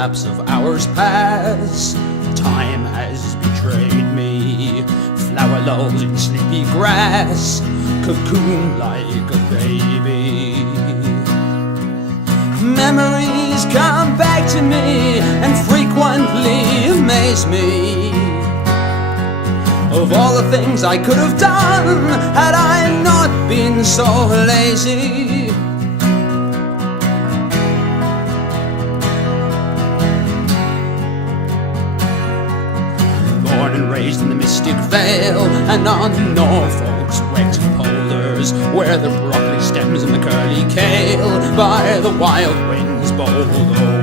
lapse of hours pass. Time has betrayed me. Flower lulls in sleepy grass, cocoon like a baby. Memories come back to me and frequently amaze me of all the things I could have done had I not been so lazy. Born and raised in the mystic vale and on Norfolk's wet polders, where the broccoli stems and the curly kale by the wild winds bowled over.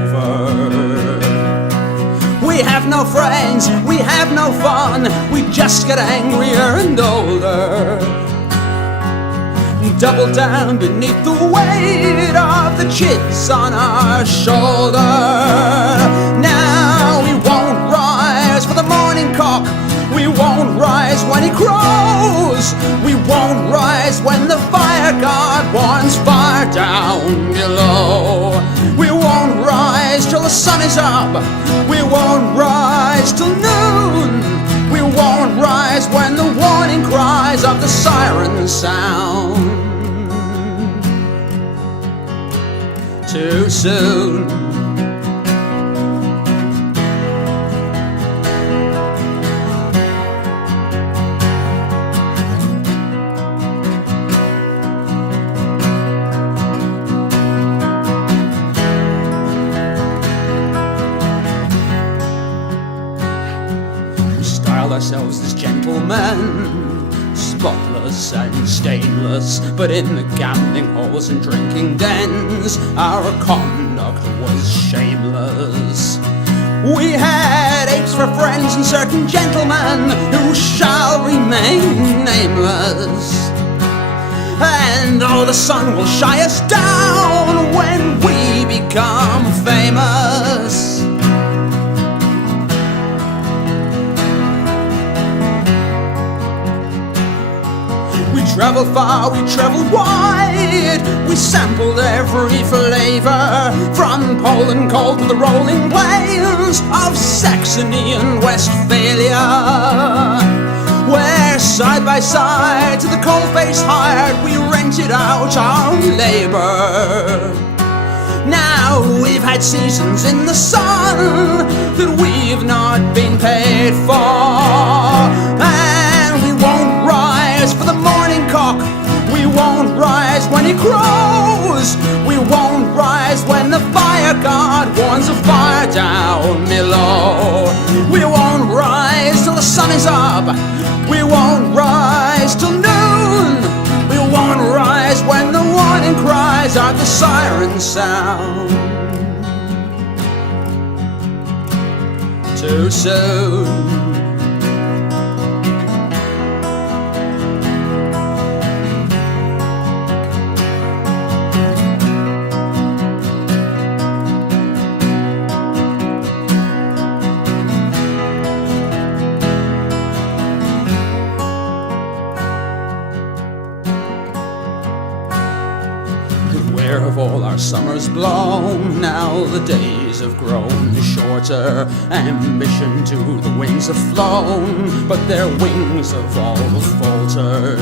We have no friends, we have no fun, we just get angrier and older. Double down beneath the weight of the chits on our shoulder. Now we won't rise for the morning cock, we won't rise when he crows, we won't rise when the fire god warns far down below. We won't rise till the sun is up, we won't rise till noon, we won't rise when the warning cries of the siren sound. Too soon. Ourselves as gentlemen, spotless and stainless, but in the gambling halls and drinking dens our conduct was shameless. We had apes for friends and certain gentlemen who shall remain nameless. And though the sun will shy us down when we become famous, we travelled far, we travelled wide, we sampled every flavour, from Poland cold to the rolling plains of Saxony and Westphalia, where side by side to the coalface hired we rented out our labour. Now we've had seasons in the sun that we've not been paid for, and we won't rise for the morning cock, we won't rise when he crows, we won't rise when the fire god warns of fire down below. We won't rise till the sun is up, we won't rise till noon, we won't rise when the warning cries of the siren sound. Too soon. Where have all our summers blown? Now the days have grown shorter. Ambition to the wings have flown, but their wings have all faltered.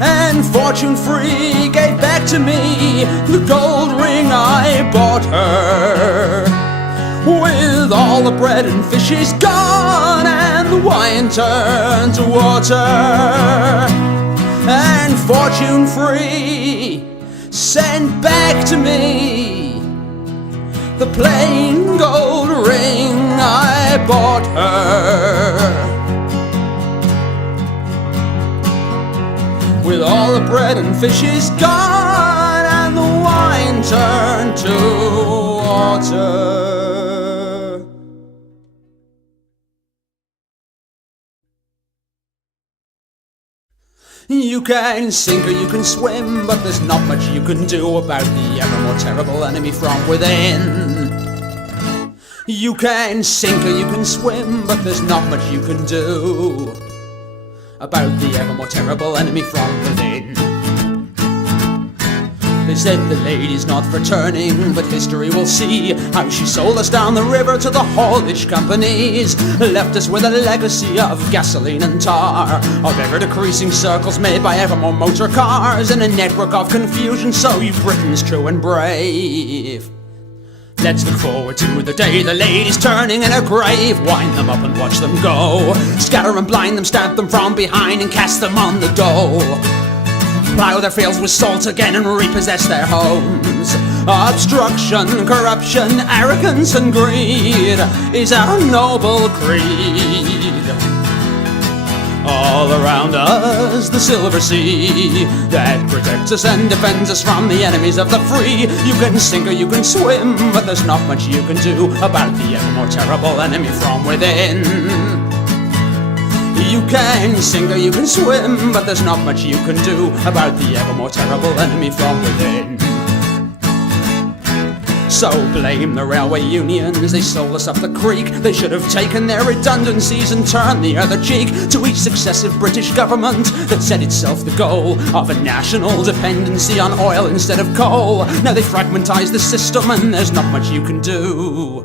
And fortune free gave back to me the gold ring I bought her. With all the bread and fish is gone, and the wine turned to water. And fortune free sent back to me the plain gold ring I bought her. With all the bread and fish is gone, and the wine turned to water. You can sink or you can swim, but there's not much you can do about the ever more terrible enemy from within. You can sink or you can swim, but there's not much you can do about the ever more terrible enemy from within. They said the lady's not returning, but history will see how she sold us down the river to the haulage companies, left us with a legacy of gasoline and tar, of ever-decreasing circles made by ever more motor cars, and a network of confusion, so you Britons true and brave. Let's look forward to the day the lady's turning in her grave. Wind them up and watch them go. Scatter and blind them, stamp them from behind and cast them on the dough. Plough their fields with salt again and repossess their homes. Obstruction, corruption, arrogance and greed is our noble creed. All around us, the silver sea that protects us and defends us from the enemies of the free. You can sink or you can swim, but there's not much you can do about the ever more terrible enemy from within. You can sink or you can swim, but there's not much you can do about the ever more terrible enemy from within. So blame the railway unions, they sold us up the creek. They should have taken their redundancies and turned the other cheek to each successive British government that set itself the goal of a national dependency on oil instead of coal. Now they fragmentise the system and there's not much you can do.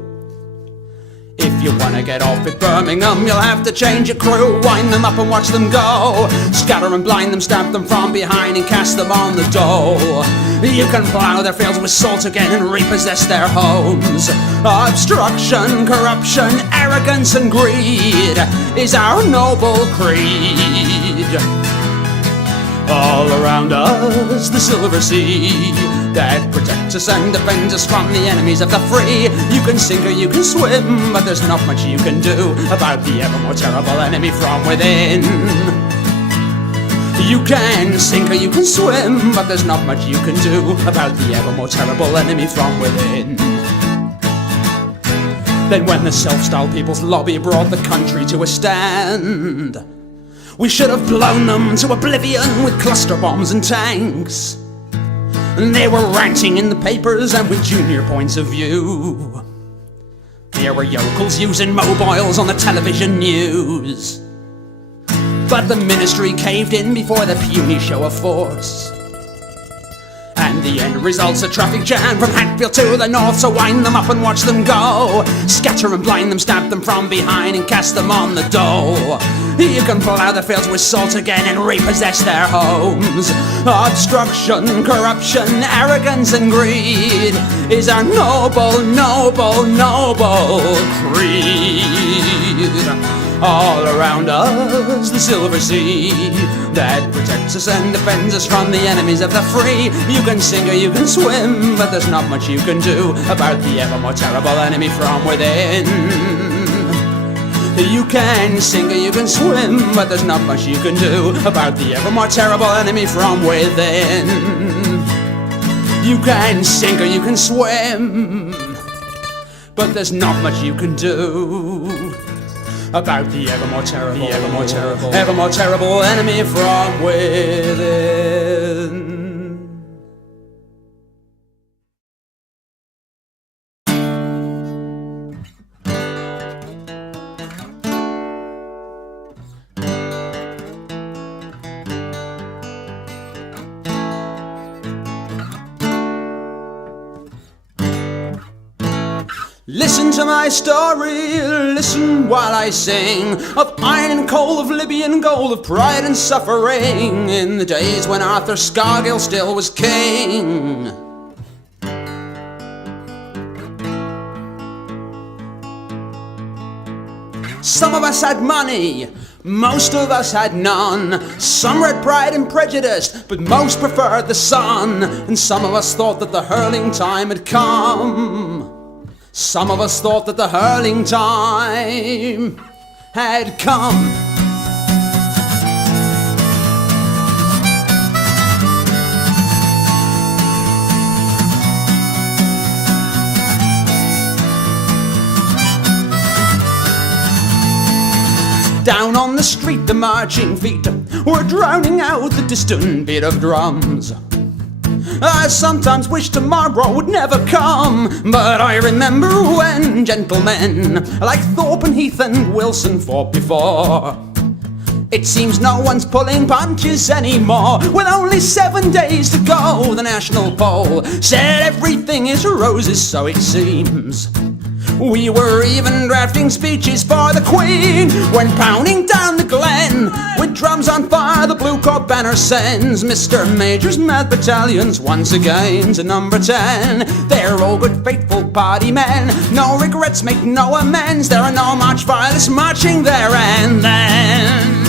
If you wanna get off at Birmingham, you'll have to change your crew. Wind them up and watch them go. Scatter and blind them, stamp them from behind and cast them on the dough. You can plough their fields with salt again and repossess their homes. Obstruction, corruption, arrogance and greed is our noble creed. All around us, the silver sea that protects us and defends us from the enemies of the free. You can sink or you can swim, but there's not much you can do about the ever more terrible enemy from within. You can sink or you can swim, but there's not much you can do about the ever more terrible enemy from within. Then when the self-styled People's Lobby brought the country to a stand, we should have blown them to oblivion with cluster bombs and tanks. And they were ranting in the papers and with junior points of view. There were yokels using mobiles on the television news. But the ministry caved in before the puny show of force. And the end result's a traffic jam from Hatfield to the north. So wind them up and watch them go. Scatter and blind them, stamp them from behind and cast them on the dough. You can plough their fields with salt again and repossess their homes. Obstruction, corruption, arrogance and greed is our noble, noble, noble creed. All around us, the silver sea that protects us and defends us from the enemies of the free. You can sink or you can swim, but there's not much you can do about the ever more terrible enemy from within. You can sink or you can swim, but there's not much you can do about the ever more terrible enemy from within. You can sink or you can swim, but there's not much you can do about the ever more terrible, ever more terrible enemy from within. Listen to my story, listen while I sing of iron and coal, of Libyan gold, of pride and suffering in the days when Arthur Scargill still was king. Some of us had money, most of us had none. Some read Pride and Prejudice, but most preferred The Sun. And some of us thought that the hurling time had come. Some of us thought that the hurling time had come. Down on the street the marching feet were drowning out the distant beat of drums. I sometimes wish tomorrow would never come, but I remember when gentlemen like Thorpe and Heath and Wilson fought before. It seems no one's pulling punches anymore. With only 7 days to go, the national poll said everything is roses, so it seems. We were even drafting speeches for the Queen when pounding down the glen with drums on fire the bluecoat banner sends Mr. Major's mad battalions once again to number 10. They're all good faithful party men, no regrets, make no amends. There are no march pilots marching there and then.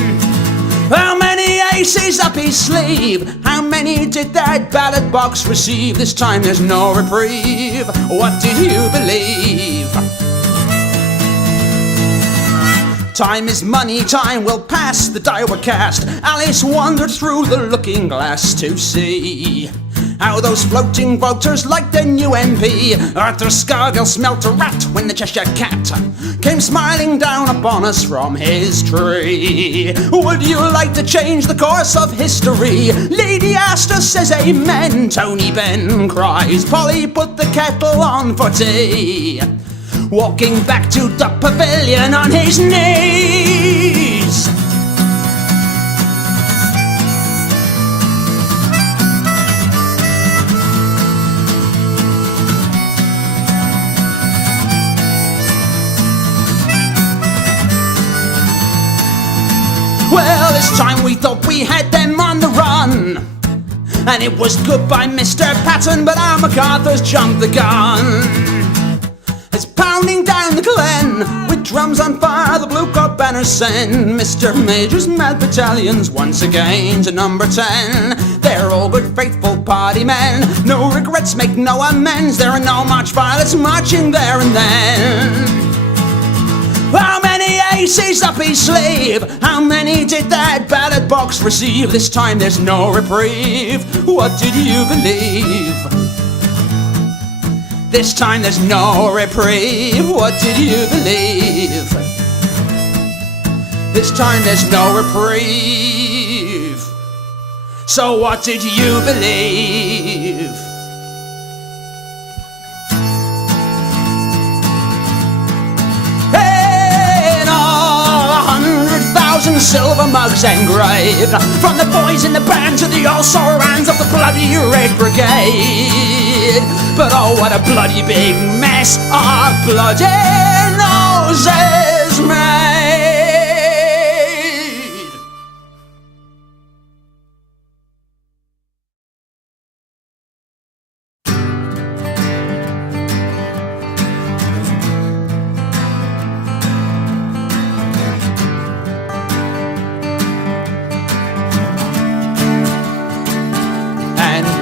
How many aces up his sleeve? How many did that ballot box receive? This time there's no reprieve. What did you believe? Time is money, time will pass, the die were cast. Alice wandered through the looking glass to see how those floating voters liked their new MP. Arthur Scargill smelt a rat when the Cheshire Cat came smiling down upon us from his tree. Would you like to change the course of history? Lady Astor says amen. Tony Benn cries, Polly put the kettle on for tea. Walking back to the pavilion on his knees. Well, this time we thought we had them on the run, and it was goodbye Mr. Patton, but our MacArthur's jumped the gun. It's pounding down the glen with drums on fire, the bluecoat banners send Mr. Major's mad battalions once again to number 10. They're all good faithful party men, no regrets, make no amends. There are no march pilots marching there and then. How many aces up his sleeve? How many did that ballot box receive? This time there's no reprieve. What did you believe? This time there's no reprieve. What did you believe? This time there's no reprieve. So what did you believe? Silver mugs engraved from the boys in the band to the all-sorans of the bloody Red Brigade. But oh, what a bloody big mess of bloody noses made.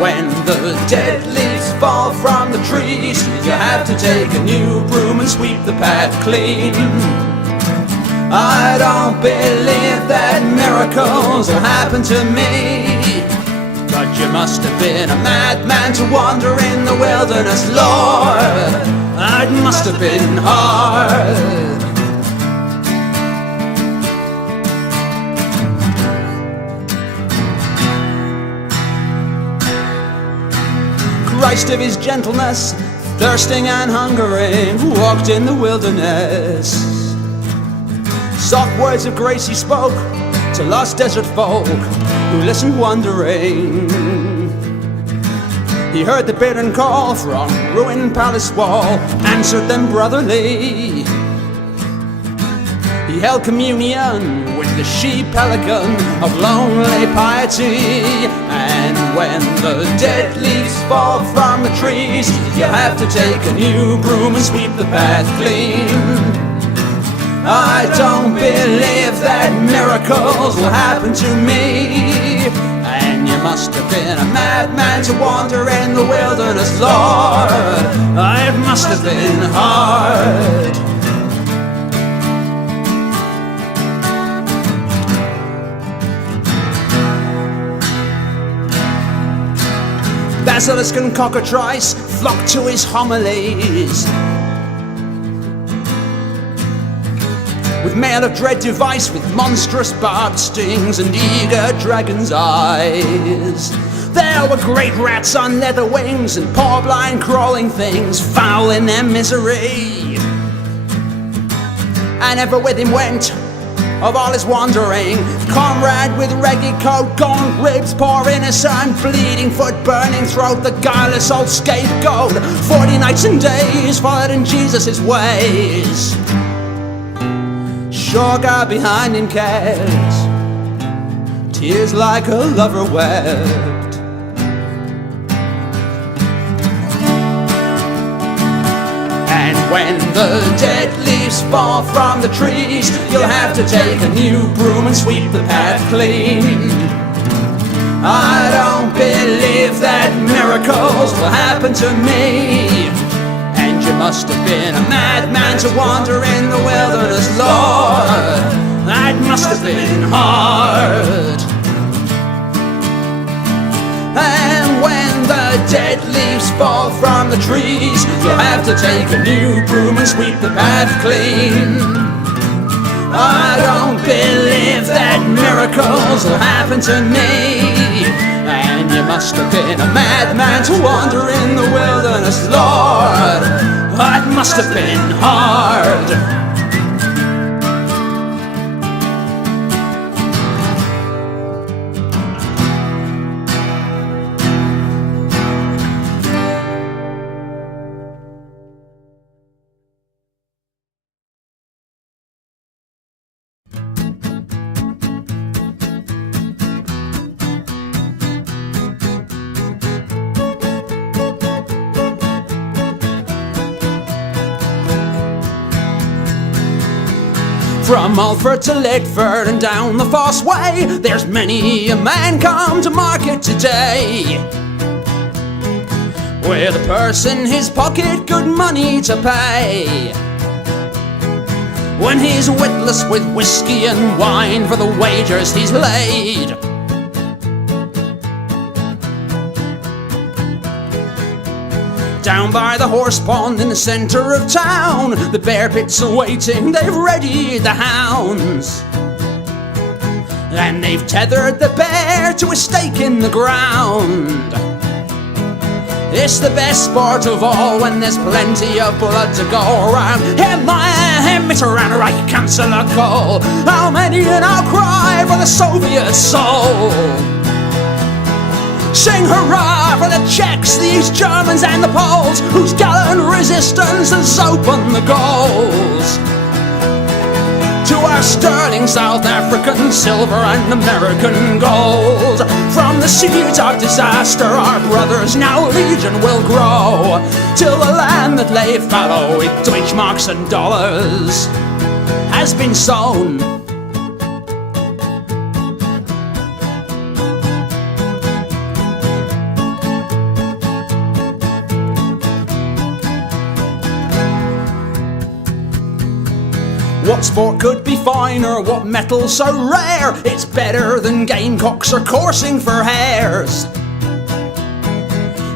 When the dead leaves fall from the trees, you have to take a new broom and sweep the path clean. I don't believe that miracles will happen to me, but you must have been a madman to wander in the wilderness, Lord. It must have been hard. Christ of his gentleness, thirsting and hungering, who walked in the wilderness. Soft words of grace he spoke to lost desert folk who listened wondering. He heard the bidden call from ruined palace wall, answered them brotherly. He held communion with the she-pelican of lonely piety. And when the dead leaves fall from the trees, you have to take a new broom and sweep the path clean. I don't believe that miracles will happen to me, and you must have been a madman to wander in the wilderness, Lord. It must have been hard. Basilisk and cockatrice flock to his homilies, with mail of dread device, with monstrous barbed stings and eager dragon's eyes. There were great rats on leather wings and poor blind crawling things, foul in their misery. And ever with him went of all his wandering. Comrade with ragged coat, gaunt ribs, poor innocent, bleeding foot, burning throat, the guileless old scapegoat. 40 nights and days followed in Jesus' ways. Sure God behind him cares, tears like a lover wept. And when the dead leaves fall from the trees, you'll have to take a new broom and sweep the path clean. I don't believe that miracles will happen to me. And you must have been a madman to wander in the wilderness, Lord. That must have been hard. And when the dead leaves fall from the trees, you'll have to take a new broom and sweep the path clean. I don't believe that miracles will happen to me. And you must have been a madman to wander in the wilderness, Lord. That must have been hard. From Alford to Lidford and down the Fosse Way, there's many a man come to market today, with a purse in his pocket, good money to pay. When he's witless with whiskey and wine for the wagers he's laid, down by the horse pond in the centre of town, the bear pits are waiting, they've readied the hounds. And they've tethered the bear to a stake in the ground. It's the best sport of all when there's plenty of blood to go around. Hear my Mitterrand, Reich Chancellor Kohl, how many an outcry for the Soviet soul. Sing hurrah for the Czechs, the East Germans and the Poles, whose gallant resistance has opened the goals. To our sterling South African silver and American gold, from the seeds of disaster our brothers now legion will grow, till the land that lay fallow with Deutschmarks and dollars has been sown. What sport could be finer, what metal so rare? It's better than gamecocks or coursing for hares.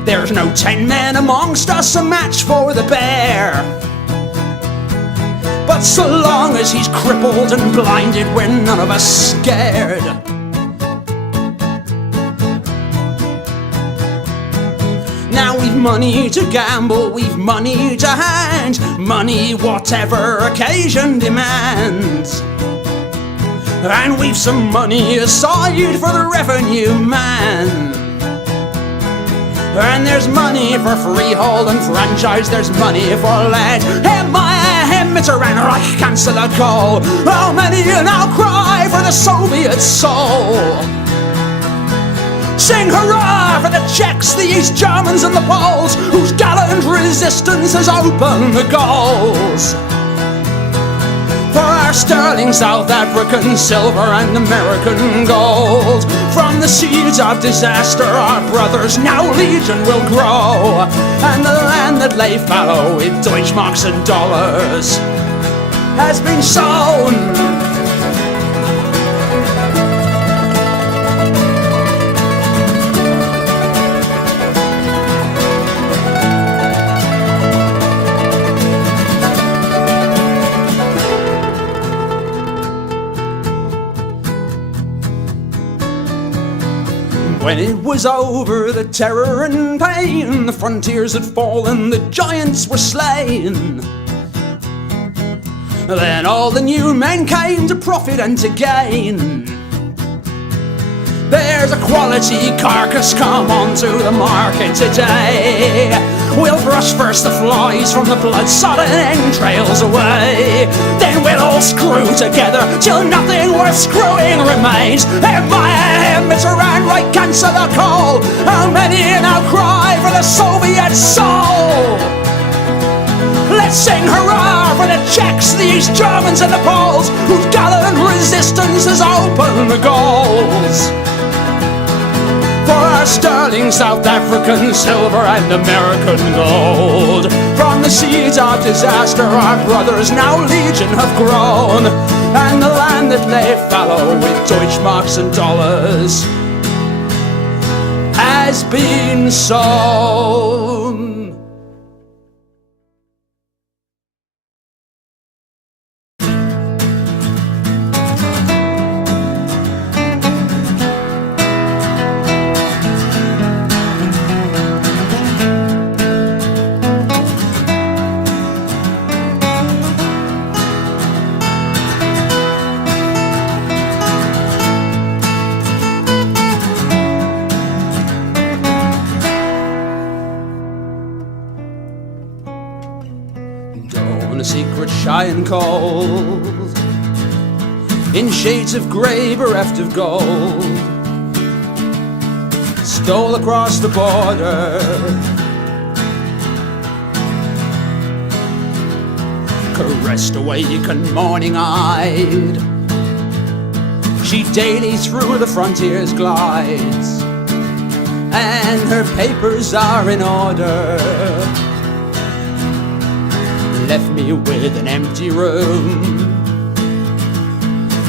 There's no 10 men amongst us a match for the bear, but so long as he's crippled and blinded, we're none of us scared. Now we've money to gamble, we've money to hand, money whatever occasion demands. And we've some money aside for the revenue man. And there's money for freehold and franchise, there's money for land. Mitterrand, Reich Chancellor Kohl, how many an outcry for the Soviet soul. Sing hurrah for the Czechs, the East Germans and the Poles, whose gallant resistance has opened the goals. For our sterling South African silver and American gold, from the seeds of disaster our brothers now legion will grow, and the land that lay fallow with Deutschmarks and dollars has been sown. When it was over, the terror and pain, the frontiers had fallen, the giants were slain. Then all the new men came to profit and to gain. There's a quality carcass come onto the market today. We'll brush first the flies from the blood-sodden entrails away. Then we'll all screw together till nothing worth screwing remains. Mitterrand, right, cancel the call. How many now cry for the Soviet soul? Let's sing hurrah for the Czechs, the East Germans and the Poles, whose gallant resistance has opened the goals. For our sterling South African silver and American gold. From the seeds of disaster our brothers now legion have grown, and the land that lay fallow with Deutschmarks and dollars has been sown. A secret shy and cold, in shades of grey bereft of gold, stole across the border, caressed awake and morning-eyed. She daily through the frontiers glides, and her papers are in order. Left me with an empty room,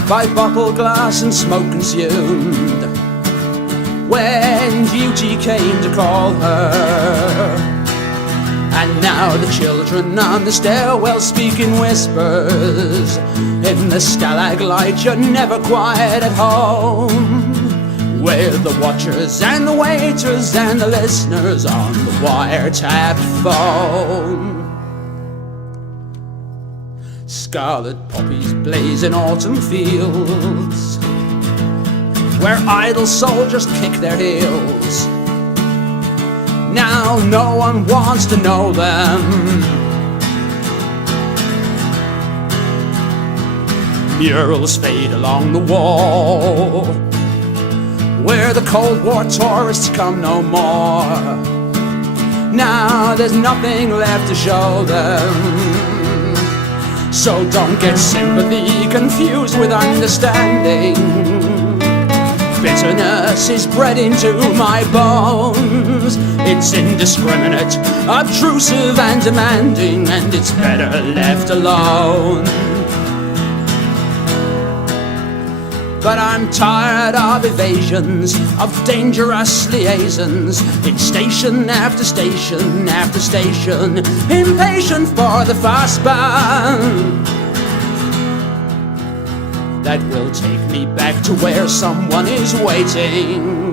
by bottle glass and smoke consumed, when duty came to call her. And now the children on the stairwell speak in whispers. In the stalagmite you're never quiet at home, with the watchers and the waiters and the listeners on the wiretapped phone. Scarlet poppies blaze in autumn fields, where idle soldiers kick their heels. Now no one wants to know them. Murals fade along the wall, where the Cold War tourists come no more. Now there's nothing left to show them. So don't get sympathy confused with understanding. Bitterness is bred into my bones. It's indiscriminate, obtrusive and demanding, and it's better left alone. But I'm tired of evasions, of dangerous liaisons, in station after station after station, impatient for the fast band that will take me back to where someone is waiting.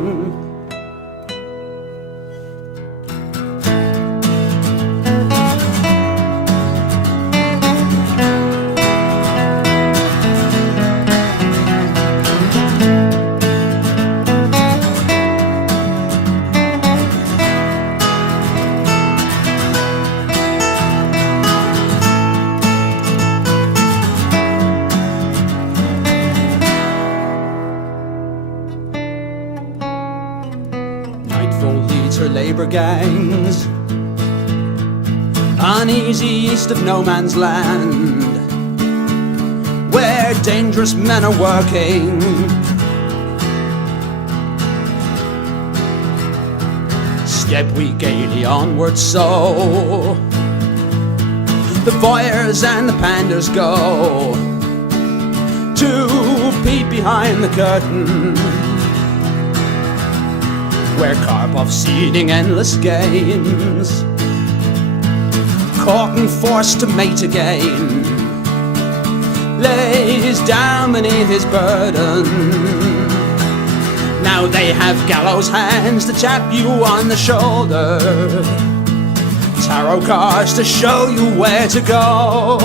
Labour gangs, uneasy east of no man's land, where dangerous men are working. Step we gaily onward so, the voyeurs and the panders go to peep behind the curtain, where Karpov's seeding endless games, caught and forced to mate again, lays down beneath his burden. Now they have gallows hands to tap you on the shoulder, tarot cards to show you where to go,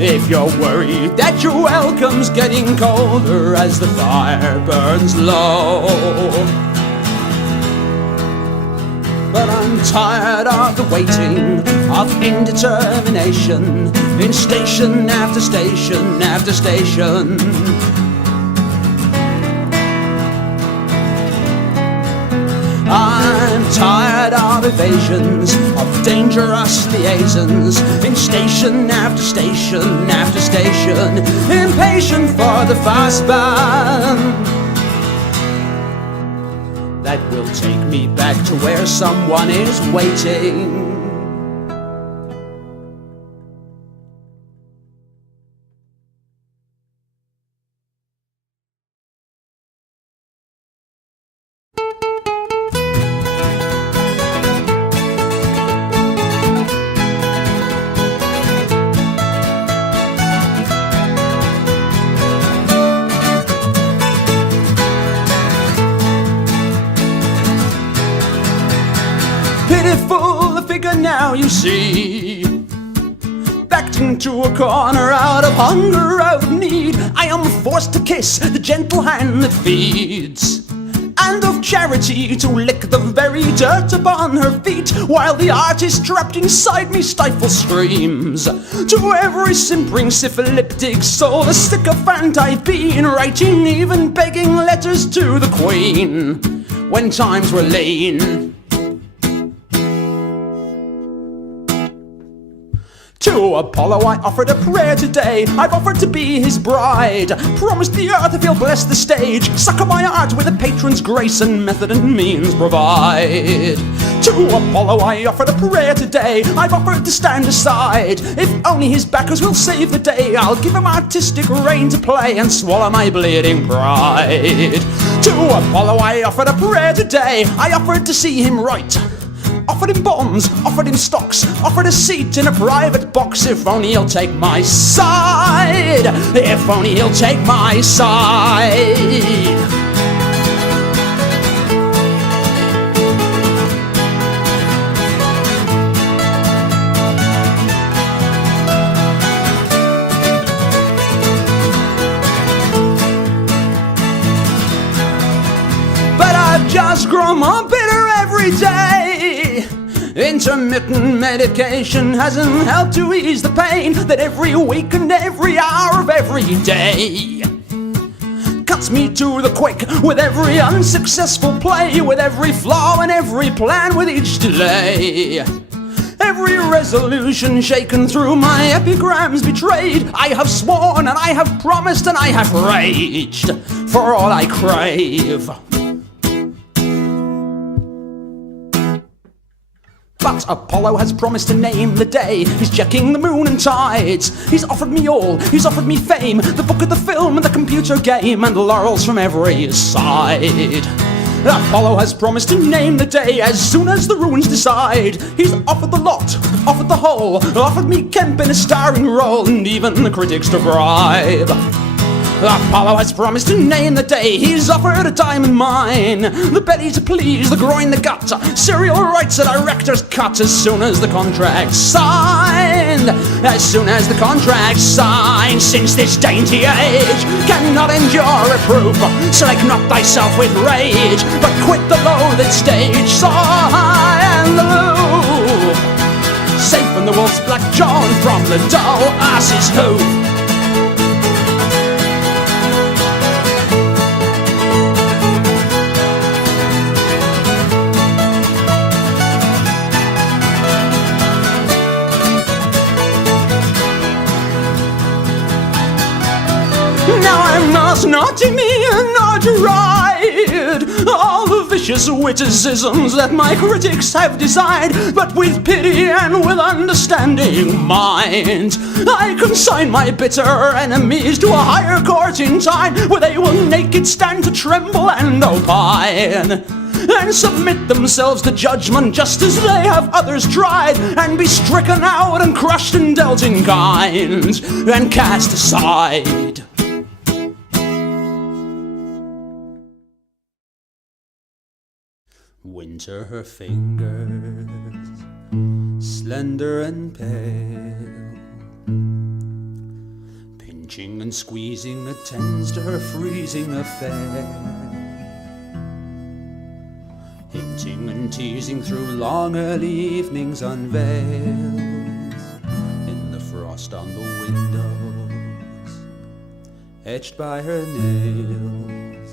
if you're worried that your welcome's getting colder as the fire burns low. But I'm tired of the waiting, of indetermination, in station after station after station. I'm tired of evasions, of dangerous liaisons, in station after station after station, impatient for the fast band that will take me back to where someone is waiting. Pitiful figure now you see, backed into a corner out of hunger, out of need. I am forced to kiss the gentle hand that feeds, and of charity to lick the very dirt upon her feet, while the artist trapped inside me stifles screams. To every simpering syphilitic soul a sycophant I've been, writing, even begging letters to the Queen when times were lean. To Apollo I offered a prayer today, I've offered to be his bride, promised the earth if he'll bless the stage, succor my art with a patron's grace and method and means provide. To Apollo I offered a prayer today, I've offered to stand aside, if only his backers will save the day, I'll give him artistic rein to play and swallow my bleeding pride. To Apollo I offered a prayer today, I offered to see him right, offered him bonds, offered him stocks, offered a seat in a private box, if only he'll take my side, if only he'll take my side. But I've just grown more bitter every day. Intermittent medication hasn't helped to ease the pain that every week and every hour of every day cuts me to the quick with every unsuccessful play, with every flaw and every plan, with each delay. Every resolution shaken through, my epigrams betrayed. I have sworn and I have promised and I have raged for all I crave. But Apollo has promised to name the day. He's checking the moon and tides. He's offered me all, he's offered me fame, the book of the film and the computer game, and laurels from every side. Apollo has promised to name the day as soon as the ruins decide. He's offered the lot, offered the whole, offered me Kemp in a starring role, and even the critics to bribe. Apollo has promised to name the day. He's offered a diamond mine, the belly to please, the groin, the gut, serial rights, a director's cut as soon as the contract's signed. As soon as the contract's signed, since this dainty age cannot endure reproof, slake not thyself with rage, but quit the loathed stage, soar high and aloof, safe from the wolf's black jaw and from the dull ass's hoof. Now I must not demean nor deride all the vicious witticisms that my critics have designed, but with pity and with understanding mind, I consign my bitter enemies to a higher court in time, where they will naked stand to tremble and opine, and submit themselves to judgment just as they have others tried, and be stricken out and crushed and dealt in kind, and cast aside. Winter her fingers, slender and pale, pinching and squeezing attends to her freezing affair. Hinting and teasing through long early evenings unveils in the frost on the windows, etched by her nails.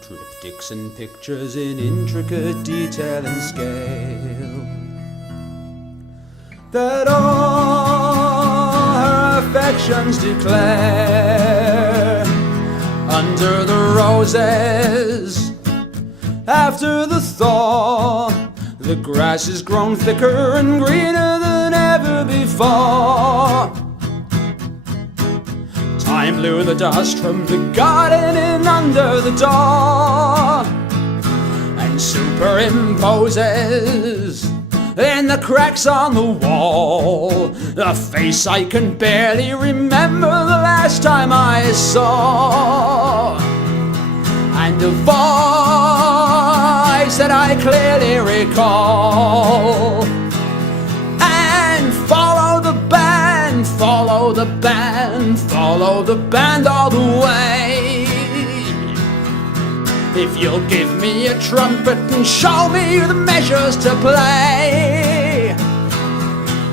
Triptychs and pictures in intricate detail and scale, that all her affections declare. Under the roses, after the thaw, the grass has grown thicker and greener than ever before. Time blew the dust from the garden in under the door, and superimposes in the cracks on the wall a face I can barely remember the last time I saw, and a voice that I clearly recall. And follow the band, follow the band, follow the band all the way. If you'll give me a trumpet and show me the measures to play.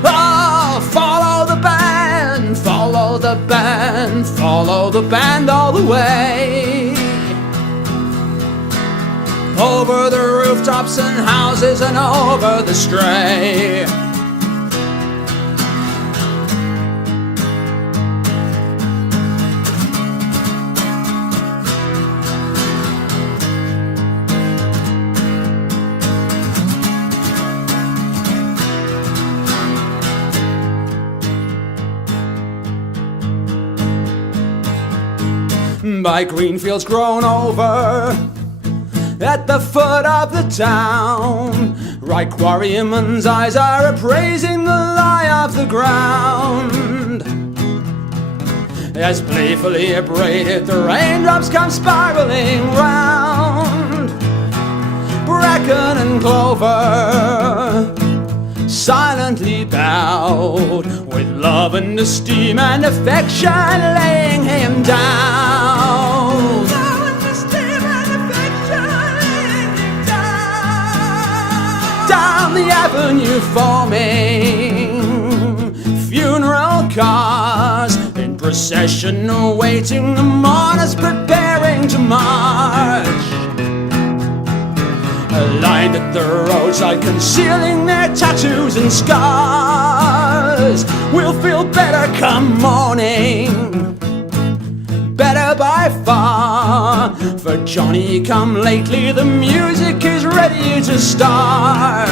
Oh, follow the band, follow the band, follow the band all the way. Over the rooftops and houses and over the stray. By green fields grown over at the foot of the town, right quarrymen's eyes are appraising the lie of the ground. As playfully abraded the raindrops come spiraling round, bracken and clover silently bowed, with love and esteem and affection laying him down. Love and esteem and affection laying him down. Down the avenue forming funeral cars in procession awaiting the mourners preparing to march. Lined at the roadside, concealing their tattoos and scars. We'll feel better come morning, better by far. For Johnny come lately, the music is ready to start.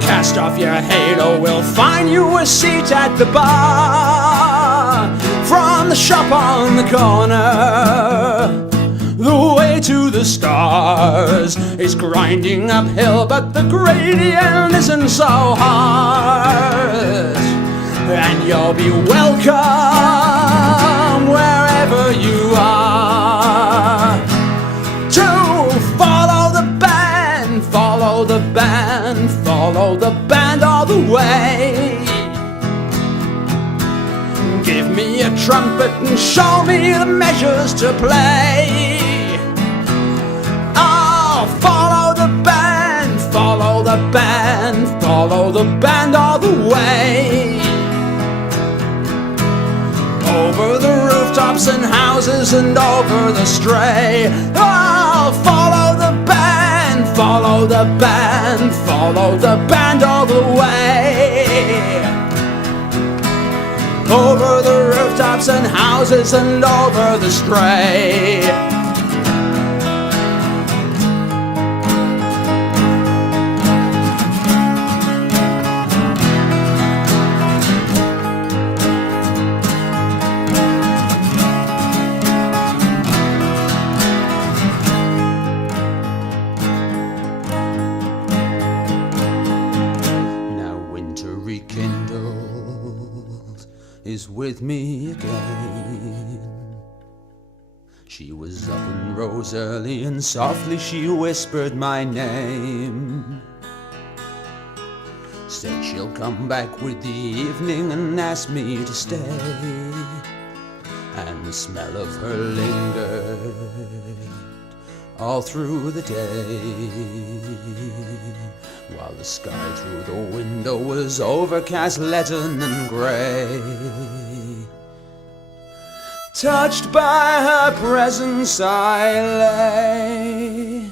Cast off your halo, we'll find you a seat at the bar. From the shop on the corner, the way to the stars is grinding uphill, but the gradient isn't so hard. And you'll be welcome wherever you are, to follow the band, follow the band, follow the band all the way. Give me a trumpet and show me the measures to play. Follow the band, follow the band, follow the band all the way. Over the rooftops and houses and over the stray. Oh, follow the band, follow the band, follow the band all the way. Over the rooftops and houses and over the stray. Is with me again. She was up and rose early, and softly she whispered my name. said she'll come back with the evening and ask me to stay. And the smell of her lingered all through the day, while the sky through the window was overcast, leaden and grey. Touched by her presence I lay,